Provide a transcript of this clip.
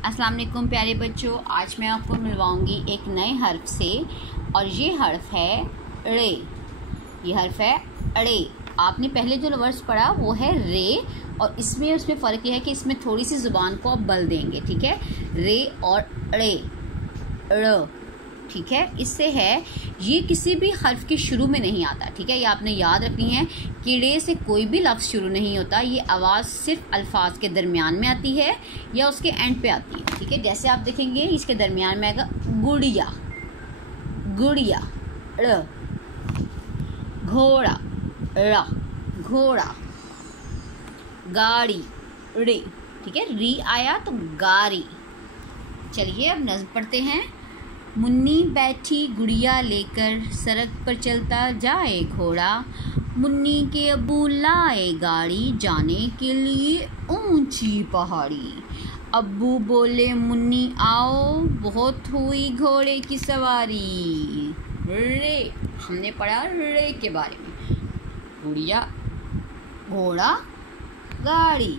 अस्सलाम वालेकुम प्यारे बच्चों, आज मैं आपको मिलवाऊंगी एक नए हर्फ से और ये हर्फ है रे। ये हर्फ है अड़े। आपने पहले जो वर्ड्स पढ़ा वो है रे और उसमें फ़र्क ये है कि इसमें थोड़ी सी ज़ुबान को आप बल देंगे, ठीक है। रे और अड़े, ड़, ठीक है। इससे है ये किसी भी हर्फ के शुरू में नहीं आता, ठीक है। ये आपने याद रखनी है कि रे से कोई भी लफ्ज़ शुरू नहीं होता। ये आवाज़ सिर्फ अल्फाज के दरमियान में आती है या उसके एंड पे आती है, ठीक है। जैसे आप देखेंगे इसके दरमियान में आएगा गुड़िया, गुड़िया, ड़, घोड़ा, रा, घोड़ा, गाड़ी, रे, ठीक है। री आया तो गाड़ी। चलिए अब नज़्म पढ़ते हैं। मुन्नी बैठी गुड़िया लेकर, सड़क पर चलता जाए घोड़ा। मुन्नी के अब्बू लाए गाड़ी, जाने के लिए ऊंची पहाड़ी। अब्बू बोले मुन्नी आओ, बहुत हुई घोड़े की सवारी। रे, हमने पढ़ा रे के बारे में। गुड़िया, घोड़ा, गाड़ी।